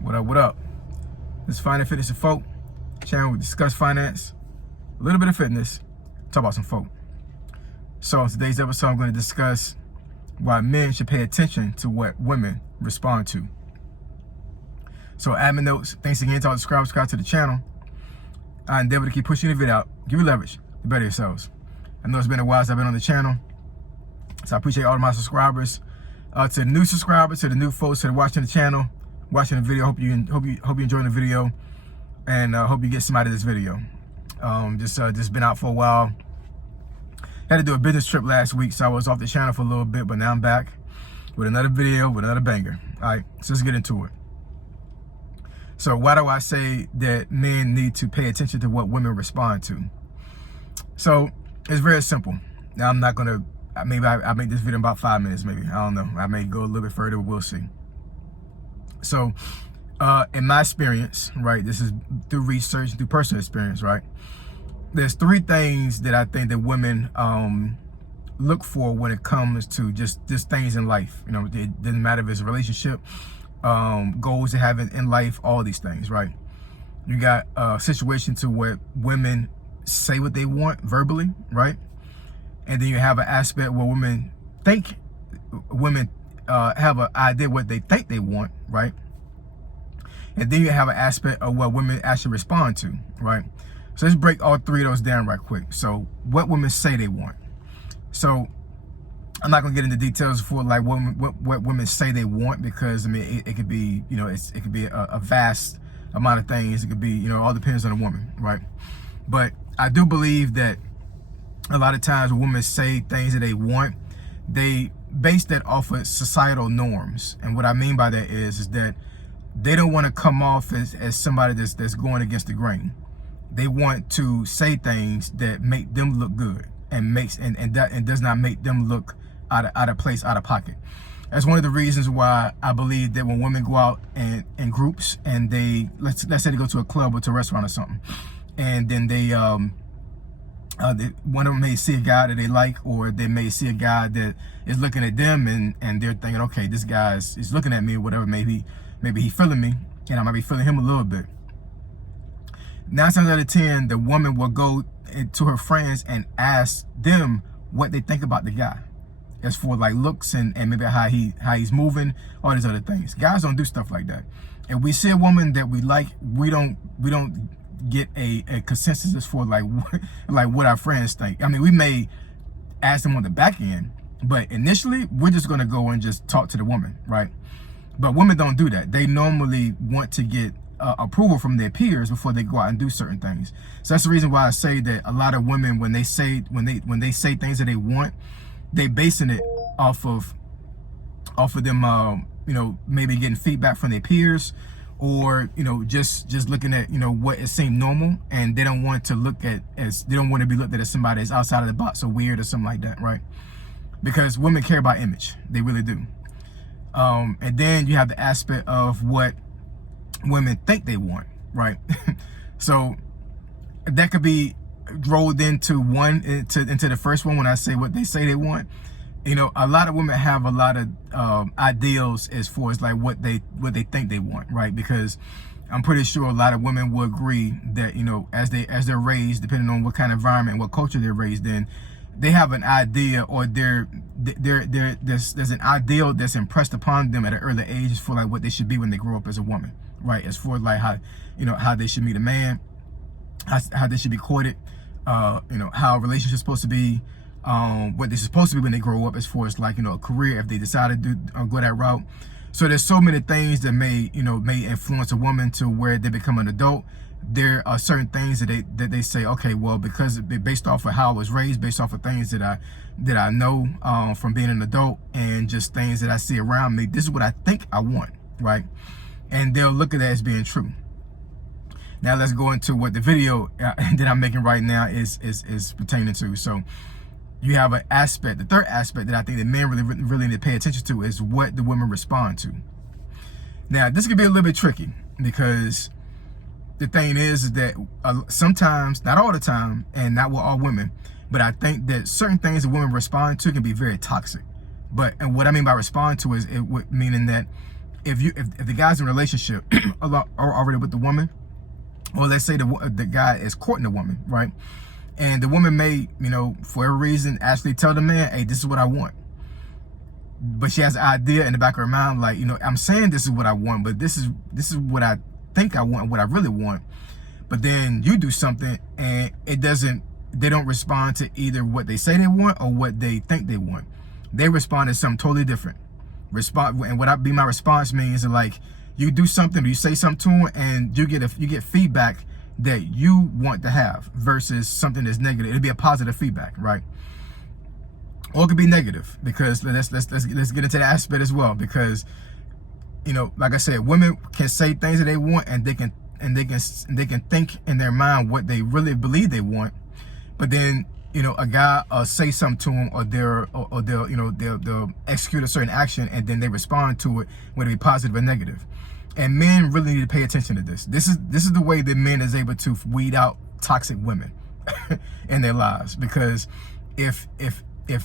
What up, what up? This is Finance, Fitness, and Folk channel. We discuss finance, a little bit of fitness, talk about some folk. So in today's episode, I'm going to discuss why men should pay attention to what women respond to. So admin notes, thanks again to all the subscribe to the channel. I endeavor to keep pushing the video out, give you leverage to better yourselves. I know it's been a while since I've been on the channel, so I appreciate all of my subscribers. To the new subscribers, to the new folks that are watching the channel, watching the video, hope you enjoying the video, and hope you get some out of this video. Just been out for a while. Had to do a business trip last week, so I was off the channel for a little bit, but now I'm back with another video, with another banger. All right, so let's get into it. So why do I say that men need to pay attention to what women respond to? So it's very simple. Now I'm not gonna, maybe I make this video in about 5 minutes, maybe, I don't know. I may go a little bit further, but we'll see. So in my experience, right, this is through research, through personal experience, right, there's 3 things that I think that women look for when it comes to just things in life. You know, it doesn't matter if it's a relationship, goals they have in life, all these things, right? You got a situation to where women say what they want verbally, right? And then you have an aspect where women have an idea what they think they want, right? And then you have an aspect of what women actually respond to, right? So let's break all 3 of those down right quick. So what women say they want. So I'm not gonna get into details for like what women say they want, because I mean it could be, you know, it could be a vast amount of things. It could be, you know, all depends on the woman, right? But I do believe that a lot of times when women say things that they want, they base that off of societal norms. And what I mean by that is that they don't want to come off as somebody that's going against the grain. They want to say things that make them look good and does not make them look out of place, out of pocket. That's one of the reasons why I believe that when women go out in groups and they let's say they go to a club or to a restaurant or something, and then one of them may see a guy that they like, or they may see a guy that is looking at them, and they're thinking, okay, this guy is looking at me or whatever. Maybe he's feeling me, and I might be feeling him a little bit. 9 times out of 10, the woman will go to her friends and ask them what they think about the guy, as for like looks and maybe how he's moving, all these other things. Guys don't do stuff like that. If we see a woman that we like, we don't get a consensus as for like what our friends think. I mean, we may ask them on the back end, but initially we're just going to go and just talk to the woman, right? But women don't do that. They normally want to get approval from their peers before they go out and do certain things. So that's the reason why I say that a lot of women, when they say things that they want, they basing it off of them you know, maybe getting feedback from their peers, or, you know, just looking at, you know, what it seemed normal, and they don't want to be looked at as somebody that's outside of the box or weird or something like that, right? Because women care about image, they really do. And then you have the aspect of what women think they want, right? So that could be rolled into the first one when I say what they say they want. You know, a lot of women have a lot of ideals as far as like what they think they want, right? Because I'm pretty sure a lot of women will agree that, you know, as they're raised, depending on what kind of environment, what culture they're raised in, they have an idea, or there's an ideal that's impressed upon them at an early age for like what they should be when they grow up as a woman, right? As for like how, you know, how they should meet a man, how they should be courted, you know, how a relationship is supposed to be, what they're supposed to be when they grow up, as far as like, you know, a career, if they decide to go that route. So there's so many things that may influence a woman to where they become an adult. There are certain things that they say, okay, well, because based off of how I was raised, based off of things that I know from being an adult, and just things that I see around me, this is what I think I want, right? And they'll look at that as being true. Now let's go into what the video that I'm making right now is pertaining to. So you have an aspect, the third aspect that I think that men really need to pay attention to is what the women respond to. Now this could be a little bit tricky, because the thing is that sometimes, not all the time, and not with all women, but I think that certain things that women respond to can be very toxic. And what I mean by respond to is meaning that if the guy's in a relationship already with the woman, or let's say the guy is courting the woman, right? And the woman may, for every reason, actually tell the man, hey, this is what I want. But she has an idea in the back of her mind, like, I'm saying this is what I want, but this is what I think I want, what I really want. But then you do something and they don't respond to either what they say they want or what they think they want. They respond to something totally different. And what my response means is, like, you do something, you say something to them, and you get feedback that you want to have versus something that's negative. It'll be a positive feedback, right? Or it could be negative, because let's get into that aspect as well, because like I said, women can say things that they want, and they can think in their mind what they really believe they want, but then a guy say something to them, or they'll execute a certain action, and then they respond to it, whether it be positive or negative. And men really need to pay attention to this. This is the way that men is able to weed out toxic women in their lives, because if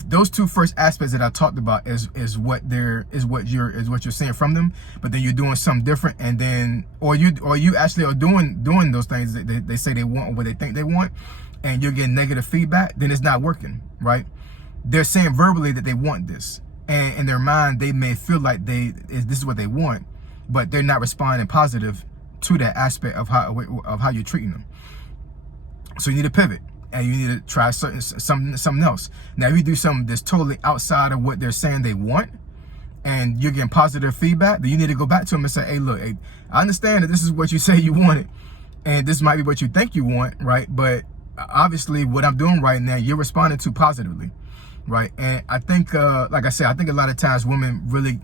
those two first aspects that I talked about is what you're saying from them, but then you're doing something different, and then or you actually are doing those things that they say they want or what they think they want, and you're getting negative feedback, then it's not working, right? They're saying verbally that they want this, and in their mind they may feel like this is what they want, but they're not responding positive to that aspect of how you're treating them. So you need to pivot, and you need to try something else. Now, if you do something that's totally outside of what they're saying they want, and you're getting positive feedback, then you need to go back to them and say, hey, look, hey, I understand that this is what you say you wanted, and this might be what you think you want, right? But obviously what I'm doing right now, you're responding to positively, right? And I think, like I said, I think a lot of times women really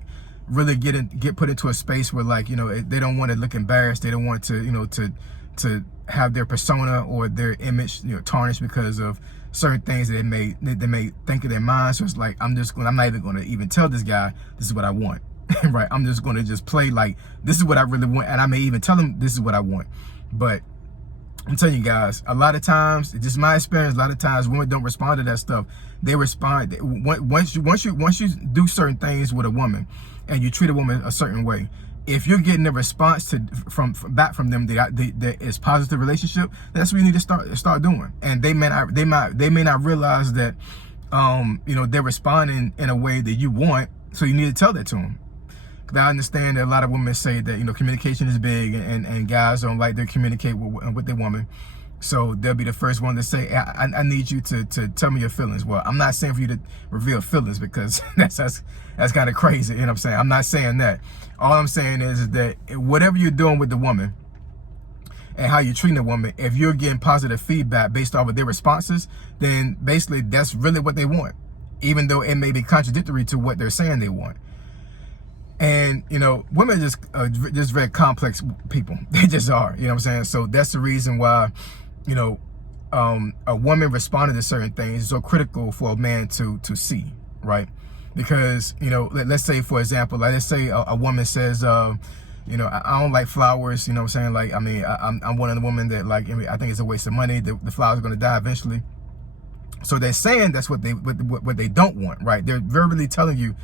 get put into a space where, like, they don't want to look embarrassed. They don't want to, to have their persona or their image, tarnished because of certain things that they may think in their mind. So it's like, I'm not even going to even tell this guy this is what I want, right? I'm just going to just play like this is what I really want, and I may even tell him this is what I want. But I'm telling you guys, a lot of times, just my experience, a lot of times women don't respond to that stuff. They respond once you do certain things with a woman, and you treat a woman a certain way. If you're getting a response from them that is positive relationship, that's what you need to start doing. And they may not realize that they're responding in a way that you want, so you need to tell that to them. Because I understand that a lot of women say that communication is big, and guys don't like to communicate with their woman. So they'll be the first one to say, I need you to tell me your feelings. Well, I'm not saying for you to reveal feelings, because that's kind of crazy. You know what I'm saying? I'm not saying that. All I'm saying is that whatever you're doing with the woman and how you're treating the woman, if you're getting positive feedback based off of their responses, then basically that's really what they want, even though it may be contradictory to what they're saying they want. And, women are just very complex people. They just are, you know what I'm saying? So that's the reason why, a woman responding to certain things is so critical for a man to see, right? Because, let's say, for example, like, let's say a woman says, I don't like flowers, you know what I'm saying? Like, I'm one of the women that, like, I think it's a waste of money. The flowers are going to die eventually. So they're saying that's what they don't want, right? They're verbally telling you,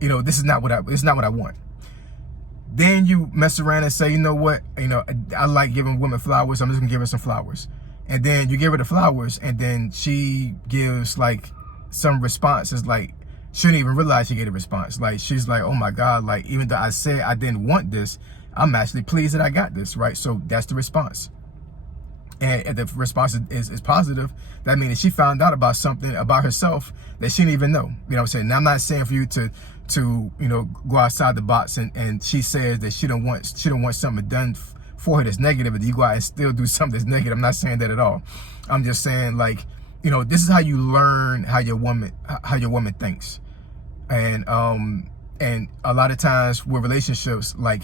this is not what I want. Then you mess around and say, you know what, I like giving women flowers, I'm just gonna give her some flowers. And then you give her the flowers, and then she gives like some responses, like she didn't even realize she gave a response. Like, she's like, oh my God, like, even though I said I didn't want this, I'm actually pleased that I got this, right? So that's the response. And if the response is positive, that means she found out about something about herself that she didn't even know. You know what I'm saying? Now, I'm not saying for you to go outside the box, and she says that she don't want something done for her that's negative, and you go out and still do something that's negative. I'm not saying that at all. I'm just saying, like, this is how you learn how your woman thinks. And a lot of times with relationships, like,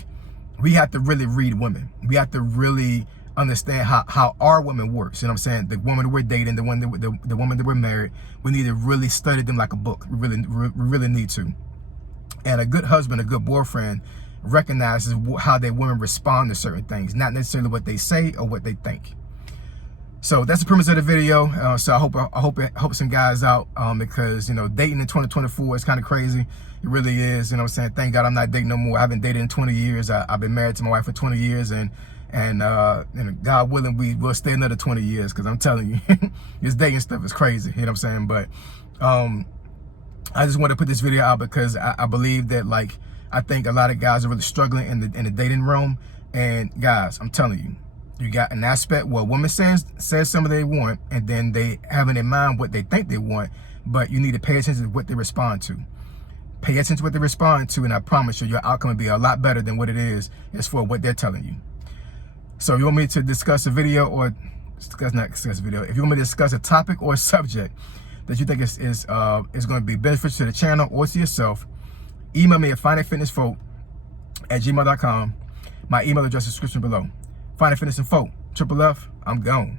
we have to really read women. We have to really understand how our woman works. You know what I'm saying? The woman that we're dating, the woman that we're married, we need to really study them like a book. We really need to. And a good husband, a good boyfriend, recognizes how their women respond to certain things, not necessarily what they say or what they think. So that's the premise of the video. So I hope it helps some guys out, because dating in 2024 is kind of crazy. It really is. You know what I'm saying? Thank God I'm not dating no more. I haven't dated in 20 years. I've been married to my wife for 20 years, and God willing, we will stay another 20 years, because I'm telling you, this dating stuff is crazy. You know what I'm saying? But I just want to put this video out because I believe that, like, I think a lot of guys are really struggling in the dating realm. And guys, I'm telling you, you got an aspect where a woman says something they want, and then they have in their mind what they think they want, but you need to pay attention to what they respond to. Pay attention to what they respond to, and I promise you, your outcome will be a lot better than what it is for what they're telling you. So if you want me to discuss a video, or not discuss a video, if you want me to discuss a topic or a subject that you think is going to be beneficial to the channel or to yourself, email me at findingfitnessfolk@gmail.com. My email address is in the description below. Finding Fitness and Folk, Triple F, I'm gone.